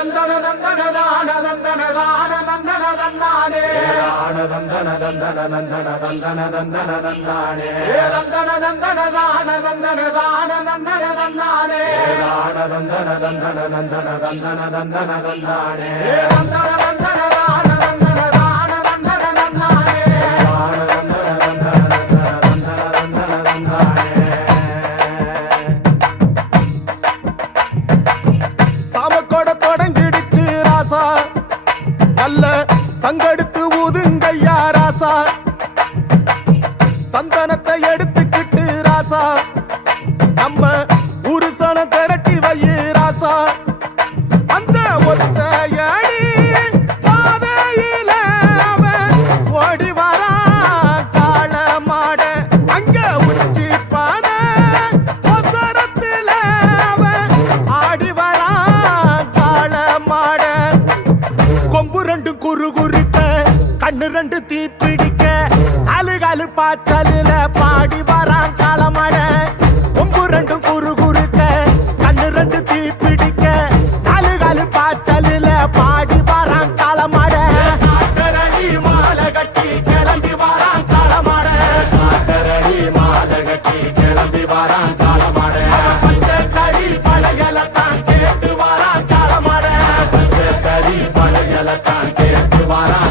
தந்தன தந்தன தான தந்தன தான தந்தன தந்தானே தந்தன தந்தன தந்தன தந்தன தந்தன தந்தானே தந்தன தந்தன தான தந்தன தான தந்தன தந்தானே தந்தன தந்தன தந்தன தந்தன தந்தன தந்தானே தந்தன தந்தன தான தந்தன தான தந்தன தந்தானே சங்கெடுத்து ஊதுங்கய்யா ராசா சந்தனத்தை எடுத்துக்கிட்டு ராசா நம்ம உருசன திரட்டி வையு ராசா அந்த ஒத்தையடி பாதையில அவன் ஓடி வரா காள மாட அங்க உச்சி பான ஒசரத்துல அவன் ஆடி வரா காள மாட கொம்பு ரெண்டு குறு கண்ணு ரெண்டு தீப்பிடிக்க அழுகாலு பாச்சலில பாடி வரான் காலமட கொம்பு ரெண்டும் குறு குறுக்க கண்ணு ரெண்டு தீப்பிடிக்க அழுகாலு பாச்சலில பாடி வரான் காலமட காட்டரடி மாலை கட்டி கிளம்பி வரான் காலமட காட்டரடி மாலை கட்டி கிளம்பி வரான் காலமட பச்சை கறி பழையலத்தான் கேட்டு வரான் காலமட பச்சை கறி பழையலத்தான் கேட்டு வரான்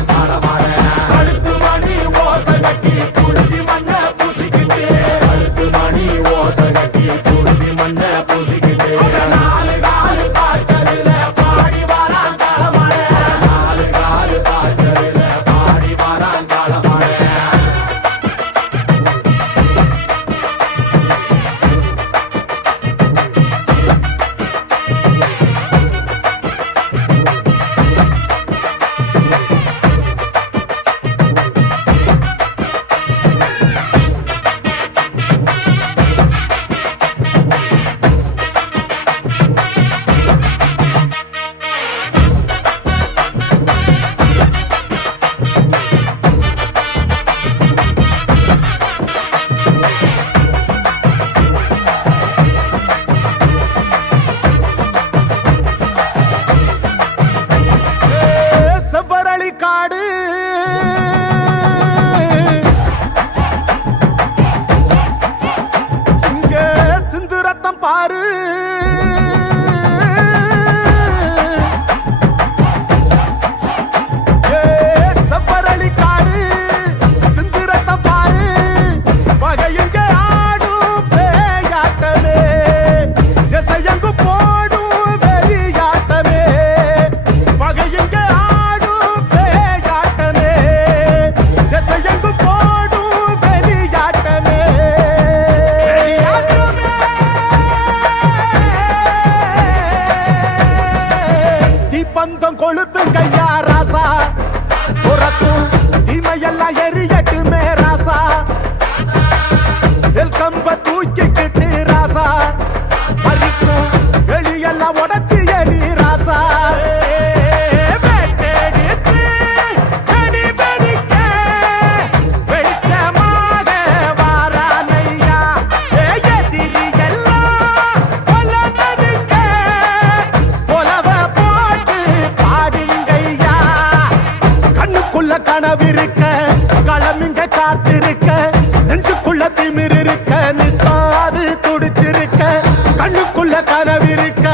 காடு இங்க சிந்து ரத்தம் பாரு செவ்வரளி காடு சிந்து ரத்தம் பாரு வகையுங்க ஆடும் பேயாட்டமே திசையங்கு போடும் வெறியாட்டமே வகையுங்க பந்தம் கொளுத்துங்கய்யா ராசா புறத்தும் தீமையெல்லாம் எரியட்டுமே ராசா கம்ப தூக்கிக்கிட்டு ராசா பறிக்கும் வெளியெல்லாம் உடச்சி எரி ராசா கனவிருக்க களமிங்க காத்திருக்க நெஞ்சுக்குள்ள திமிர் இருக்க நித்தாது துடிச்சிருக்க கண்ணுக்குள்ள கனவிருக்க